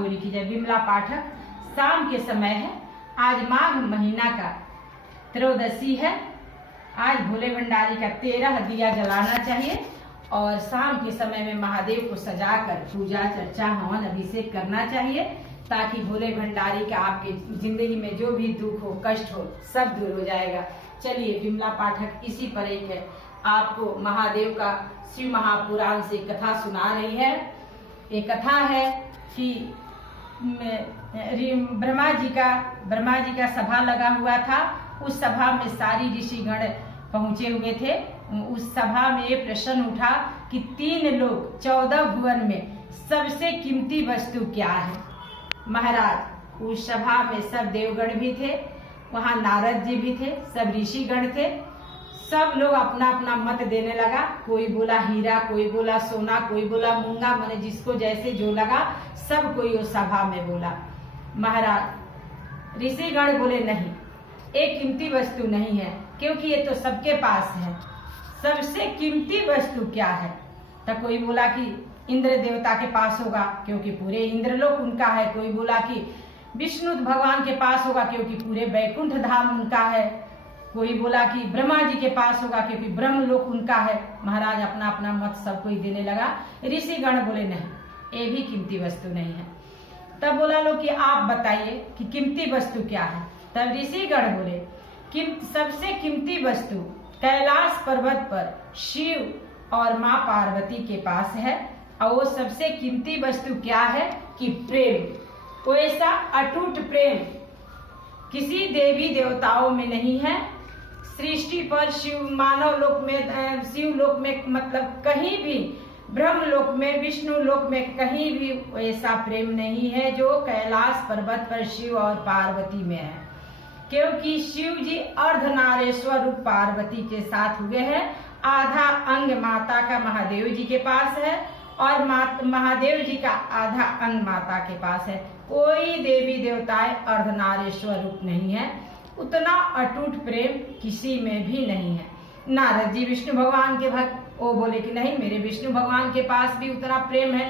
गौरी की जय। विमला पाठक, शाम के समय है, आज माघ महीना का त्रयोदशी है। आज भोले भंडारी का 13 दिया जलाना चाहिए और शाम के समय में महादेव को सजाकर पूजा चर्चा हवन अभिषेक करना चाहिए, ताकि भोले भंडारी का आपके जिंदगी में जो भी दुख हो कष्ट हो सब दूर हो जाएगा। चलिए, विमला पाठक इसी पर एक है, आपको महादेव का शिव महापुराण से कथा सुना रही है। ये कथा है कि ब्रह्मा जी का सभा लगा हुआ था। उस सभा में सारी ऋषिगण पहुंचे हुए थे। उस सभा में ये प्रश्न उठा कि 3 लोग 14 भुवन में सबसे कीमती वस्तु क्या है। महाराज, उस सभा में सब देवगण भी थे, वहां नारद जी भी थे, सब ऋषिगण थे। सब लोग अपना अपना मत देने लगा। कोई बोला हीरा, कोई बोला सोना, कोई बोला मूंगा, माने जिसको जैसे जो लगा सब कोई उस सभा में बोला। महाराज, ऋषिगण बोले नहीं, एक कीमती वस्तु नहीं है, क्योंकि ये तो सबके पास है। सबसे कीमती वस्तु क्या है? तो कोई बोला कि इंद्र देवता के पास होगा, क्योंकि पूरे इंद्रलोक उनका है। कोई बोला कि विष्णु भगवान के पास होगा, क्योंकि पूरे बैकुंठ धाम उनका है। कोई बोला कि ब्रह्मा जी के पास होगा, क्योंकि ब्रह्मलोक उनका है। महाराज, अपना अपना मत सब कोई देने लगा। ऋषिगण बोले नहीं, ये भी कीमती वस्तु नहीं है। तब बोला लो कि आप बताइए कि कीमती वस्तु क्या है। तब ऋषिगण बोले कि सबसे कीमती वस्तु कैलाश पर्वत पर शिव और माँ पार्वती के पास है। और वो सबसे कीमती वस्तु क्या है कि प्रेम। वो ऐसा अटूट प्रेम किसी देवी देवताओं में नहीं है। सृष्टि पर शिव मानव लोक में, शिव लोक में, मतलब कहीं भी, ब्रह्म लोक में, विष्णु लोक में कहीं भी ऐसा प्रेम नहीं है जो कैलाश पर्वत पर शिव और पार्वती में है। क्योंकि शिव जी अर्धनारेश्वर रूप पार्वती के साथ हुए हैं। आधा अंग माता का महादेव जी के पास है और महादेव जी का आधा अंग माता के पास है। कोई देवी देवताएं अर्धनारेश्वर रूप नहीं है। उतना अटूट प्रेम किसी में भी नहीं है। नारद जी विष्णु भगवान के भक्त, वो बोले कि नहीं, मेरे विष्णु भगवान के पास भी उतना प्रेम है।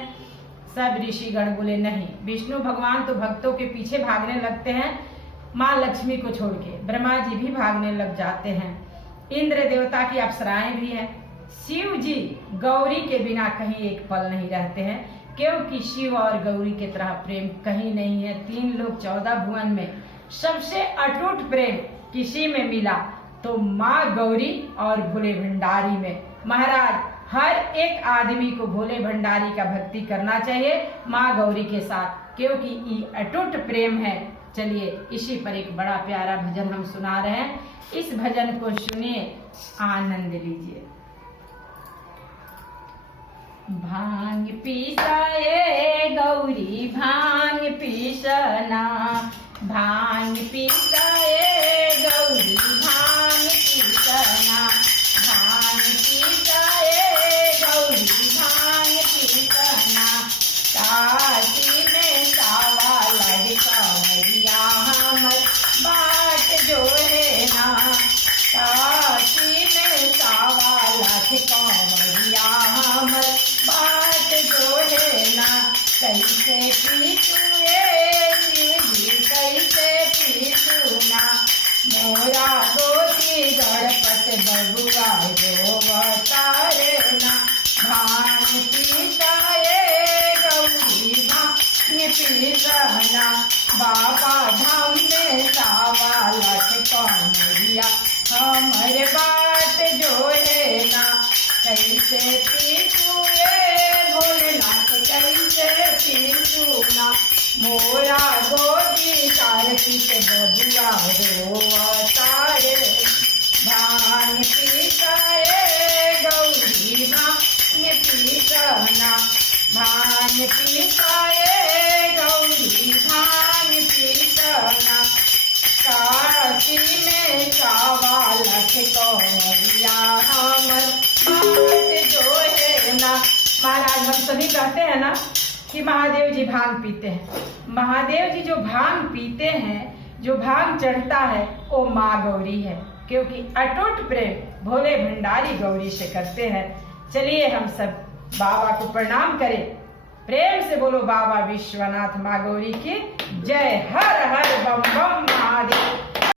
सब ऋषिगण बोले नहीं, विष्णु भगवान तो भक्तों के पीछे भागने लगते हैं, माँ लक्ष्मी को छोड़ के। ब्रह्मा जी भी भागने लग जाते हैं। इंद्र देवता की अप्सराएं भी हैं। शिव जी गौरी के बिना कहीं एक पल नहीं रहते हैं, क्योंकि शिव और गौरी के तरह प्रेम कहीं नहीं है। 3 लोग 14 भुवन में सबसे अटूट प्रेम किसी में मिला तो माँ गौरी और भोले भंडारी में। महाराज, हर एक आदमी को भोले भंडारी का भक्ति करना चाहिए माँ गौरी के साथ, क्योंकि ये अटूट प्रेम है। चलिए, इसी पर एक बड़ा प्यारा भजन हम सुना रहे हैं। इस भजन को सुनिए, आनंद लीजिए। भांग पीसाए गौरी भांग पीसना, भांग पीसाए गौरी भांग पीसना, भांग पीसाए गौरी भांग पीसना। काशी में सावा लड़का हमर बाट जो है ना, काशी में सावा लड़का हमर बाट जो है ना। कैसे पीछुए शिव जी कैसे पीछुना, मोरा गोती गणपत बबुआ जो बतारना। भांग पीसाए गौरी भांग पीसना, बाबा धाम में सावा लटका मोरिया हमर बाट जो है ना। कैसे पीछुए भोलेनाथ कैसे पीछुना, मोरा गोदी कार्तिक बबुआ रोवतारे। भांग पीसाए गौरी भांग पीसना, भांग पीसाए गौरी भांग पीसना। काशी में सावा लटका हमर बाट जो है ना। महाराज, हम सभी कहते हैं ना कि महादेव जी भांग पीते हैं। महादेव जी जो भांग पीते हैं, जो भांग चढ़ता है, वो माँ गौरी है, क्योंकि अटूट प्रेम भोले भंडारी गौरी से करते हैं। चलिए, हम सब बाबा को प्रणाम करें, प्रेम से बोलो बाबा विश्वनाथ माँ गौरी की जय। हर